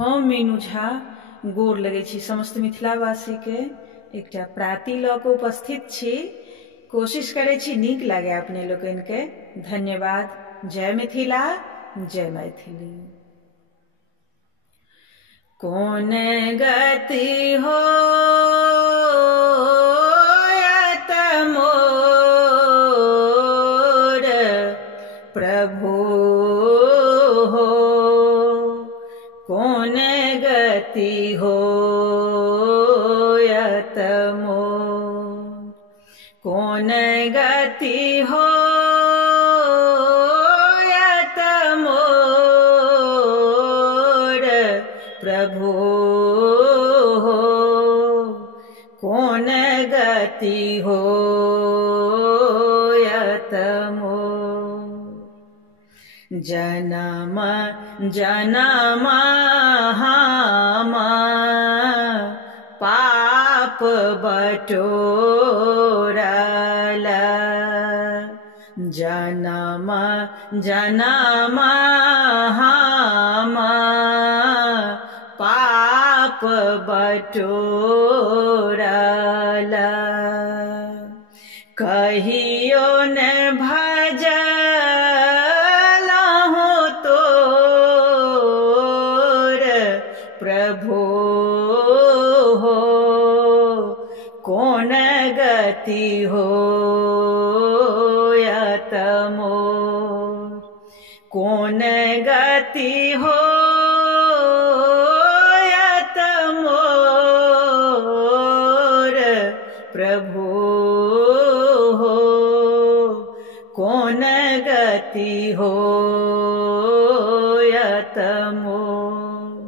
हम मीनू झा गोर लगै छी समस्त मिथिलावासी के एकटा प्राति लऽ कऽ उपस्थित छी। कोशिश करै छी नीक लागे अपने लोकनि के। धन्यवाद। जय मिथिला, जय मैथिली। कोन गति हो मोर प्रभु हो, कोन गति हो मोर, कोन गति हो मोर प्रभु हो, कोन गति हो मोर। जनम जनम हम पाप बटोरल, जनम जनम हम पाप बटोरल। कहियो न भजलहु तोर प्रभु हो, कोन गति हो मोर, कोन गति हो मोर प्रभु हो, कोन गति हो मोर।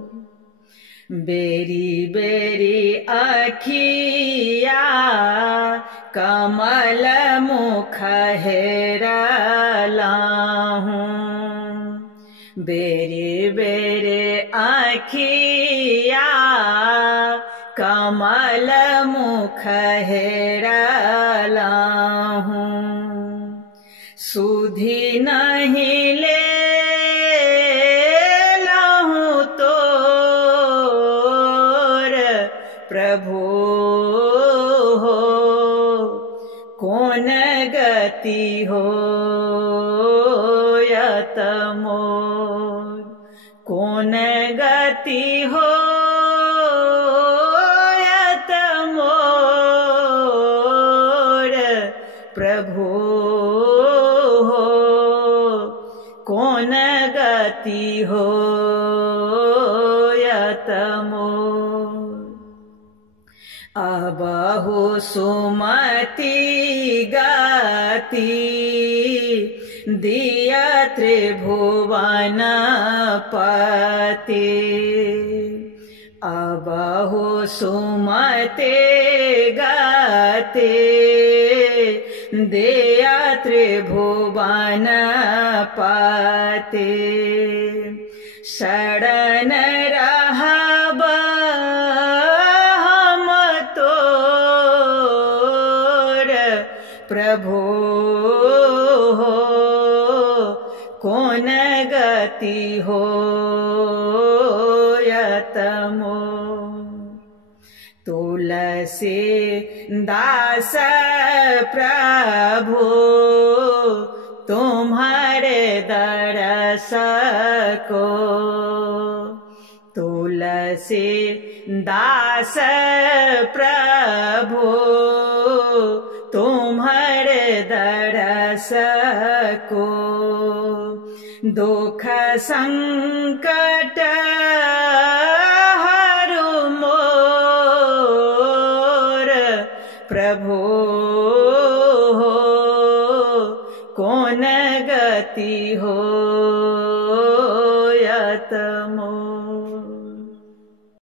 बेरी बेरी अखिया कमल मुख हेरलाहूं, बेरी बेरी अखिया कमल मुख हेरलाहूं। सुधि नहीं ले लाहूं तोर प्रभु हो, कोन गति हो मोर, कोन गति हो मोर प्रभु हो, कोन गति हो मोर। अबहु सुमति गति दिया त्रिभुवन पति, अबहु सुमति गति दिया त्रिभुवन पति। शरण रहब हम तोर प्रभु हो, कोन गति हो मोर। तुलसी दास प्रभु तुम्हारे दरस को, तुलसी दास प्रभु तुम्हारे दरस को। दुख संकट हरु मोर प्रभु हो, कोन गति हो